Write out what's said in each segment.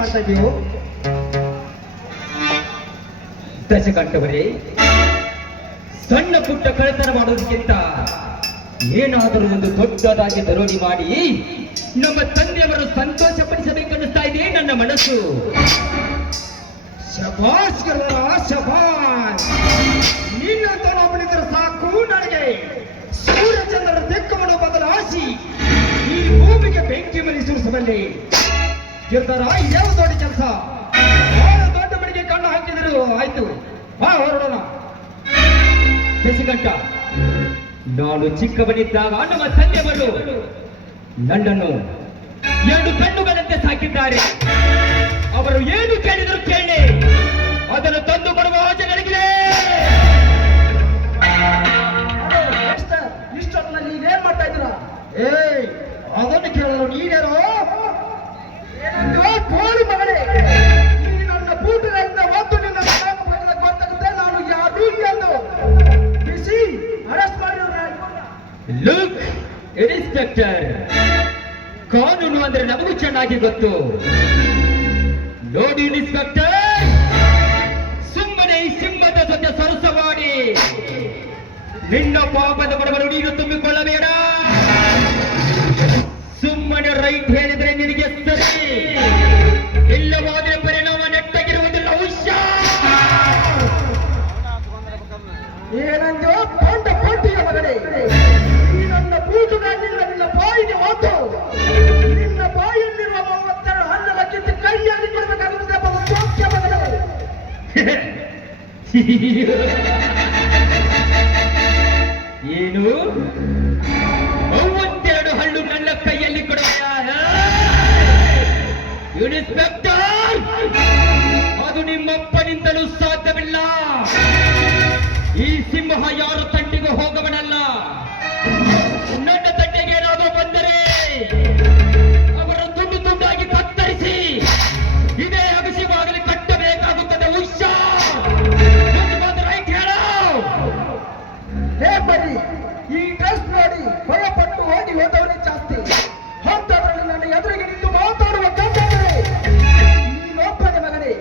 ಮಾಡ್ತಾ ಇದೀಯೋ? ದಶಕಂಠವರೇ, ಸಣ್ಣ ಪುಟ್ಟ ಕಳ್ಳತನ ಮಾಡೋದಕ್ಕಿಂತ ಏನಾದರೂ ಒಂದು ದೊಡ್ಡದಾಗಿ ದರೋಡಿ ಮಾಡಿ ನಮ್ಮ ತಂದೆಯವರು ಸಂತೋಷ ಪಡಿಸಬೇಕನ್ನಿಸ್ತಾ ಇದೆ ನನ್ನ ಮನಸ್ಸು. ಶಬಾಷ್ ಗೆಲ್ಲರ ಶಬಾಷ್. ನಿನ್ನಂತ ಮಾಡಿದರೆ ಸಾಕು ನನಗೆ. ಸೂರ್ಯಚಂದ್ರರ ದಿಕ್ಕವನ್ನು ಬದಲಾಯಿಸಿ ಈ ಭೂಮಿಗೆ ಬೆಂಕಿ ಮನೆ ಸುರಿಸಬಲ್ಲೆ. ಗೆಲ್ಲರ ಯಾವ ದೊಡ್ಡ ಕೆಲಸ. ದೊಡ್ಡ ಮನೆಗೆ ಕಣ್ಣು ಹಾಕಿದರು ಆಯ್ತು. ಬಾ ಹೊರಡೋಣ. ದಶಕಂಠ, ನಾನು ಚಿಕ್ಕವನಿದ್ದಾಗ ನಮ್ಮ ತಂದೆಯವರು ನನ್ನನ್ನು 2 ಕಣ್ಣುಗಳಂತೆ ಸಾಕಿದ್ದಾರೆ. ಅವರು ಏನು ಕೇಳಿದರು ಕೇಳಿ ಅದನ್ನು ತಂದು ಕೊಡುವ ಆಸೆ ನನಗಿದೆ. ಇಷ್ಟೊತ್ತಿನಲ್ಲಿ ನೀವೇನ್ ಮಾಡ್ತಾ ಇದ್ರ? ಏಯ್, ಅದನ್ನು ಕೇಳಲು ನೀನೇನೋ? ಕೋಳಿ ಮಗನೇ, ನೀ ನನ್ನ ಬೂಟಿನಿಂದ ಒದ್ದು ನಿನ್ನ ಗೊತ್ತಾಗುತ್ತೆ ನಾನು ಯಾರು ಎಂದು. ಬಿಸಿ ಅರೆಸ್ಟ್ ಮಾಡಿ. ಲುಕ್ ಇನ್ಸ್ಪೆಕ್ಟರ್, ಕಾನೂನು ಅಂದ್ರೆ ನಮಗೂ ಚೆನ್ನಾಗಿ ಗೊತ್ತು. ನೋಡಿ ಇನ್ಸ್ಪೆಕ್ಟರ್, ಸುಮ್ಮನೆ ಈ ಸಿಂಹದ ಜೊತೆ ಸರಸವಾಡಿ ನಿನ್ನ ಪಾಪದ ಬಡವರು ನೀನು ತುಂಬಿಕೊಳ್ಳಬೇಡ. ಸುಮ್ಮನೆ ರೈಟ್ ಹೇಳಿದ್ರೆ ನಿನಗೆ ಸರಿ, ಇಲ್ಲವಾದರೆ ಪರಿಣಾಮ ನೆಟ್ಟಗಿರುವುದಿಲ್ಲ. ಏನಂದೋ ಪೊಂಡ ಪೊಟ್ಟಿಯ ಮಗನೇ, ಈ ನನ್ನ ಬೂಟುಗಾರನಿಂದ ನಿನ್ನ ಬಾಯಿಗೆ ಮಾತು. ನಿನ್ನ ಬಾಯಲ್ಲಿರುವ 32 ಹಣ್ಣುಗಳ ಕಿತ್ತು ಕೈಯಲ್ಲಿ ಕೊಡಬೇಕಾಗುತ್ತದೆ ಸೋಕ್ಯ ಮಗನೇ. ಏನು 32 ಹಣ್ಣು ನನ್ನ ಕೈಯಲ್ಲಿ ಕೊಡುವ ಇನ್ಸ್ಪೆಕ್ಟರ್? ಅದು ನಿಮ್ಮಪ್ಪನಿಂದಲೂ ಸಾಧ್ಯವಿಲ್ಲ. ಈ ಸಿಂಹ ಯಾರ ತಂಟೆಗೂ ಹೋಗವನಲ್ಲ. ನನ್ನ ತಂಟೆಗೆ ಏನಾದರೂ ಬಂದರೆ ಅವರ ತುಂಡು ತುಂಡಾಗಿ ಕತ್ತರಿಸಿ ಇದೇ ಅಗಸಿವಾಗಲಿ ಕಟ್ಟಬೇಕಾಗುತ್ತದೆ. ರೈಟ್ ಹೇಳೋ. ಹೇ ಬರಿ, ಈ ಡ್ರೆಸ್ ನೋಡಿ ಭಯಪಟ್ಟು ಓಡಿ ಹೋದವರೇ ಜಾಸ್ತಿ. ಹೊತ್ತವರಲ್ಲಿ ನನ್ನ ಎದುರಿಗೆ ನಿಂತು ಮಾತಾಡುವ ಗಂಡಾದರೆ ನೀನೊಬ್ಬನೇ ಮಗನೇ.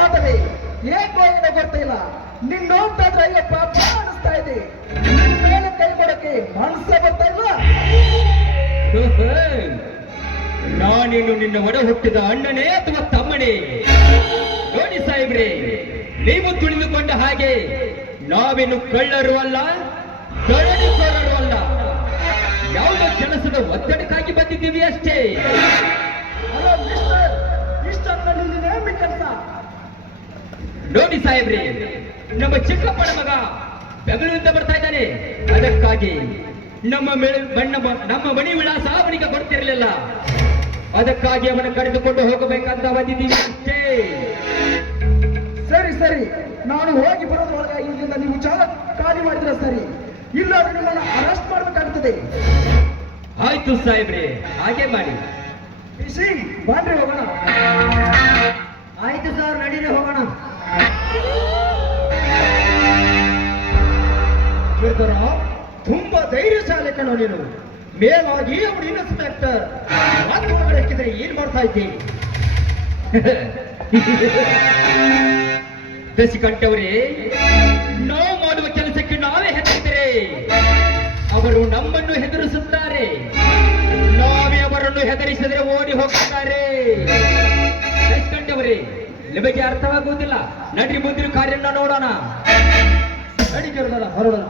ಆದರೆ ಏಕೋ ಏನೋ ಗೊತ್ತಿಲ್ಲ, ನಿನ್ನೋಟಾದ್ರೆ ಅಯ್ಯಪ್ಪ ಅನಿಸ್ತಾ ಇದೆ. ನಿನ್ನ ಮೇಲೆ ಕೈ ಕೊಡಕ್ಕೆ ಮನಸ್ಸೇ ಬರ್ತಾ ಇಲ್ಲ. ನಾನೇನು ನಿನ್ನ ಒಡ ಹುಟ್ಟಿದ ಅಣ್ಣನೇ ಅಥವಾ ತಮ್ಮನೇ? ನೋಡಿ ಸಾಹೇಬ್ರೆ, ನೀವು ತಿಳಿದುಕೊಂಡ ಹಾಗೆ ನಾವೇನು ಕಳ್ಳರು ಅಲ್ಲ, ದರೋಡೆಕೋರರು ಅಲ್ಲ. ಯಾವುದೋ ಕೆಲಸದ ಒತ್ತಡಕ್ಕಾಗಿ ಬಂದಿದ್ದೀವಿ ಅಷ್ಟೇ. ಹಲೋ ಮಿಸ್ಟರ್, ಇಷ್ಟೊಂದು ನಿನ್ನೆ ಕೆಲಸ. ನೋಡಿ ಸಾಹೇಬ್ರೆ, ನಮ್ಮ ಚಿಕ್ಕಪ್ಪನ ಮಗ ಬೆಂಗಳೂರಿಂದ ಬರ್ತಾ ಇದ್ದಾನೆ. ಅದಕ್ಕಾಗಿ ನಮ್ಮ ಮಣಿ ವಿಳಾಸ ಅವನಿಗೆ ಗೊತ್ತಿರಲಿಲ್ಲ. ಅದಕ್ಕಾಗಿ ಅವನ ಕರೆದುಕೊಂಡು ಹೋಗಬೇಕಂತ ಬಂದಿದ್ದೀವಿ ಅಷ್ಟೇ. ಸರಿ ಸರಿ, ನಾನು ಹೋಗಿ ಬರೋದ್ರೊಳಗೆ ಇಲ್ಲಿಂದ ನೀವು ಜಾಗ ಖಾಲಿ ಮಾಡಿದ್ರೆ ಸರಿ, ಇಲ್ಲಾದ್ರೆ ನಿಮ್ಮನ್ನು ಅರೆಸ್ಟ್ ಮಾಡಬೇಕಾಗ್ತದೆ. ಆಯ್ತು ಸಾಹೇಬ್ರೆ, ಹಾಗೆ ಮಾಡಿ. ಬಿಸಿ ಬನ್ರಿ ಹೋಗೋಣ. ಆಯ್ತು ಸರ್, ನಡೀರಿ ಹೋಗೋಣ. ತುಂಬಾ ಧೈರ್ಯಶಾಲಿ ಕಣೋ ನೀನು. ಮೇಲಾಗಿ ಅವನು ಇನ್ಸ್ಪೆಕ್ಟರ್, ಒಂದು ಹಾಕಿದ್ರೆ ಏನ್ ಮಾಡ್ತಾ ಇದ್ದೀನಿ? ದಶಕಂಠವರೇ, ನಾವು ಮಾಡುವ ಕೆಲಸಕ್ಕೆ ನಾವೇ ಹೆದರಿದರೆ ಅವರು ನಮ್ಮನ್ನು ಹೆದರಿಸುತ್ತಾರೆ. ನಾವೇ ಅವರನ್ನು ಹೆದರಿಸಿದರೆ ಓಡಿ ಹೋಗುತ್ತಾರೆ. ದಶಕಂಠವರೇ, ನಿಮಗೆ ಅರ್ಥವಾಗುವುದಿಲ್ಲ. ನಡಿ ಮುಂದಿನ ಕಾರ್ಯ ನೋಡೋಣ. ನಡಿ ಹೊರಡೋಣ.